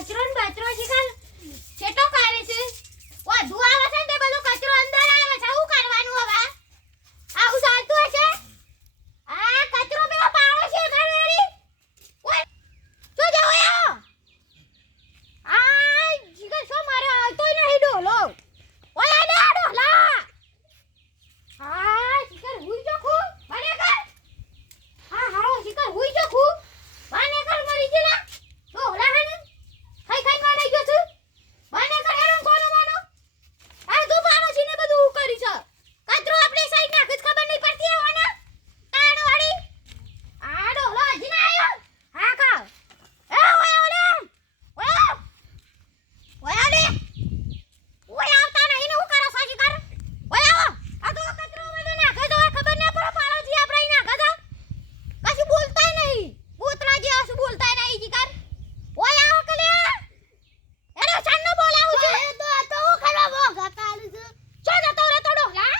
કચરો ને બચરો શીખર છેટો કાઢે છે ઓ ધુઆ આવે છે ને તે બધો કચરો અંદર આવે છે શું કરવાનું હવે આવું ચાલતું હશે આ કચરો પેલો પાડો છે ઘરેરી ઓય શું જાવ યો આ શીખર શું મારે આવતોય નહીં ડોલો ઓય આ ડોલા આ શીખર હુઈ જો ખુ બને કર હા હારો શીખર હુઈ જો ખુ બને કર મરી ગયેલા ડોલા હે ખાઈ ખાઈ મારે ગયો છું બને કર હેરાન કોનો માનો આ તું પાડો છે ને બધું હું કરી છે કચરો આપણે સાઈડ નાખ જ ખબર નહીં પડતી હોને તાણ વાળી આ ડોલો હજી ના આવ્યો હા કા એ ઓય ઓલે ઓય ઓય ઓલે ઓય આવતા નહીં ને હું કરો સાજી કર ઓય આવો આ તો કચરો બધો નાખે તો ખબર ના પડે પાડો જી આપણે નાખે તો કશું બોલતાય નહીં પૂતળા જે હશું બોલતાય નહીં જી કર ઓય આવો કલે એનો ચાંદનો બોલાવું છું તો હું ખરા ભોગા કાઢું છું ચો જતો રે તો ડોલા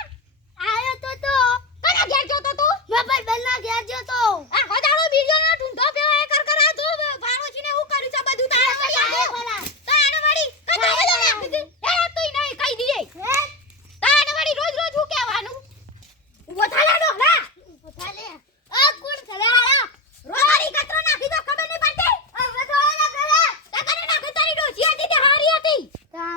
આયો તો કના ઘેર જોતો તું મે ભાઈ બન્ના ઘેર જોતો આ હોદાળો બીજો ના ઢૂંઢો પેલો એ કર કરા જો ભારો છીને હું કર્યું છે બધું તારે ખરા તો આને વળી કના હેલો નાખી દે એ તું નહીં કહી દીએ તાને વળી રોજ રોજ હું કહેવાનું ઉભો થાલે ડોલા ઉભો થાલે આ કોણ થલે આયા રોવારી કચરો નાખી દો ખબર નહીં પડતી હવે તો આલા કરે તા કરે નાખી તારી ડોસી હતી તે હારી હતી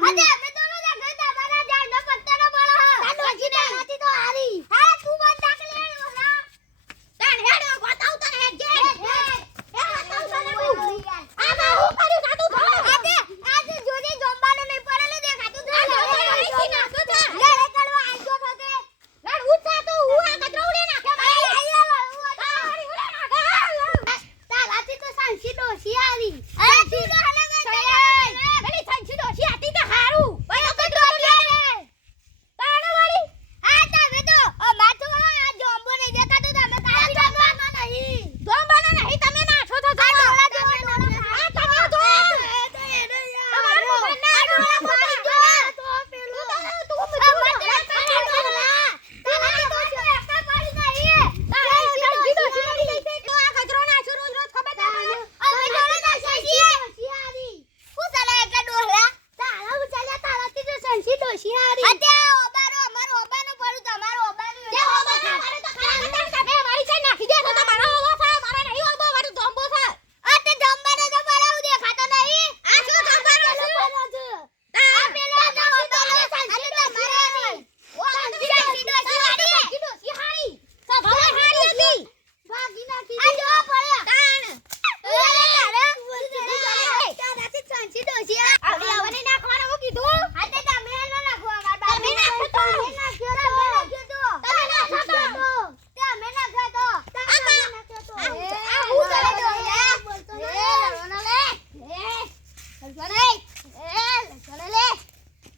હજે મે તો નો લાગે તમારા જાણ ન પત્તરો બોલો તા ડોસી ને હતી તો હારી હા તું બાત ડાકલે ડોલા તાણ હેડો બતાવ તને હેડ જે એ બતાવ તને હું આમાં હું કર્યું તા તું ધો આજે જોજે જમવાનું નહીં પડેલું દેખાતું ધો નાખી નાખો તા લડે કરવા આજો થકે લડ ઉઠા તો હું આ કચરો ઉડે નાખે ભાઈ આયા તારી ઉડે નાખે તારાથી તો સાંસી ડોસી આવી અરે તું તો હલે મે પેલી સાંસી ડોસી હતી તો હારું ભાઈ કચરો લે તાણ વાળી આ તમે તો માથું આ જોંબો નહીં દેખાતો તમે કાઈ જોંબાનો નહીં જોંબાનો નહીં તમે નાખો તો આ ડોલા જોવાનો આ તમે તો એને યાર તમારો ના ડોલા પડી ગયો તો પેલું તું મત ડોલા તારાથી તો એકા પડી નહીં તારી ડોસી મરી ગઈ છે તો આ કચરો નાખો રોજ રોજ ખબર તમને અમે ડોલા નાખી શિયારી હું ચાલે એકા ડોલા તારા હું ચાલે તારાથી તો સંસી ડોસી હારી અત્યા ઓબારો અમારો ઓબાનો પડું તમારો ઓબાનો જે ઓબાનો મારે તો ખાતા તમે મારી સાઈડ નાખી દે તો તમારો ઓબો થાય મારે નહીં ઓબો મારું જોંબો થાય આ તે જોંબાનો તો પરાવ દેખાતો નહીં આ શું જોંબાનો છે આ પેલો ઓબાનો સંસી ડોસી હારી ઓ સંસી ડોસી હારી સભાવે હારી હતી ભાગી નાખી આ જો પડે તાણ તારાથી સંસી ડોસી આવડી આવને નાખવાનો હું કીધું આ તે તમે ન નાખો અમાર બાપ તમે નાખો તો તમે નાખ્યો તો તમે નાખ્યો તો તમે નાખ્યો તો તમે નાખ્યો તો તમે નાખ્યો તો આ હું કરે ડોલા બોલતો ને રોનો લે ચલો લે ચલો લે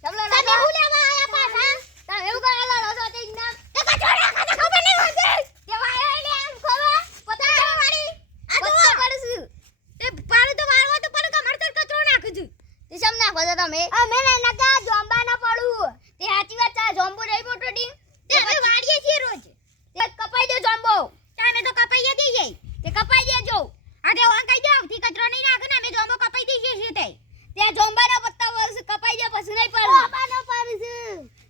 ચલો તમે હું લેવા આયા પાછા તમે એવું કરેલા રોજો તે ઇનામ તે કચોડા ખાતા ખબર નહીં હોતી કે વાયો લે આમ ખબર પતા વાળી આ તો પડશું તે પાડું તો મારવા તો પણ કમર તર કચરો નાખું છું તે સમ નાખો તો તમે અમે ને નકા જોંબા ન પડું તે સાચી વાત છે જોંબો રહી મોટો ડી તે અમે વાડીએ છીએ રોજ તે કપાઈ દે જોંબો તમે તો કપાઈ દઈએ તે કપાઈ દેજો આડે ઓન કઈ દો થી કચરો નહીં નાખ ને અમે જોંબો કપાઈ દઈએ છીએ તે જોંબાનો પત્તા વર્ષ કપાઈ દે પછી નહીં પડે ઓબાનો પડશે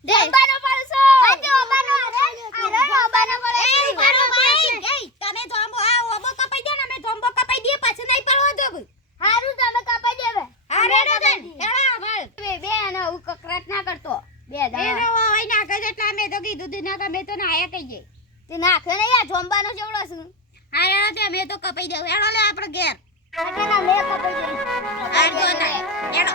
જોંબાનો પડશે આજે ઓબાનો અરે ઓબાનો પડે મારો ભાઈ એ તમે જોંબો આ ઓબો કપાઈ દે ને અમે જોંબો કપાઈ દઈએ પછી નહીં પડવો જો હારું તમે કપાઈ દેવે અરે રે હેડા ભાઈ બે ને હું કકરાટ ના કરતો બે દા એ હોય નાખે એટલે અમે તો કીધું તું ના તમે તો નાયા કહીએ તે નાખે ને યાર જોંબાનો જેવડો છું હા યાર તે અમે તો કપાઈ દેવ હેડો લે આપણે ઘેર આ ના લે કપાઈ દે આ જો ના હેડો